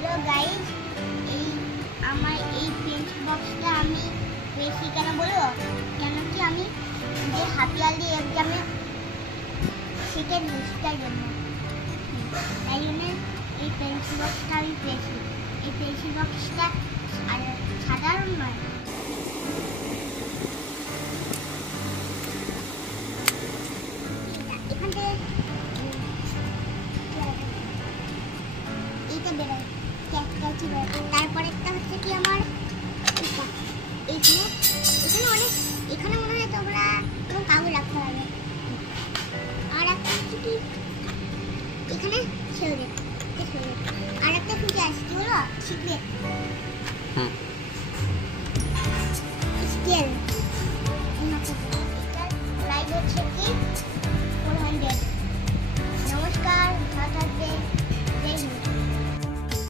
Hello guys, এই আমার এই পেন্সিল বক্সটা আমি পেয়েছি কেন বলবো? কেন কি আমি যে হাফ ইয়ারলি এক্সামে সেকেন্ড লিস্টার জন্য তাই জন্য এই পেন্সিল বক্সটা আমি পেয়েছি। এই পেন্সিল বক্সটা সাধারণ নয়, এখান থেকে এইটা বেরোয়, ক্যাচি বেরোয়। তারপর একটা হচ্ছে কি আমার এখানে অনেক, এখানে মনে হয় তোমরা কোনো কাগজ রাখতে পারবে। আর একটা হচ্ছে কি এখানে আর একটা ফুটে আসছে, কি হলো সিক্রেট।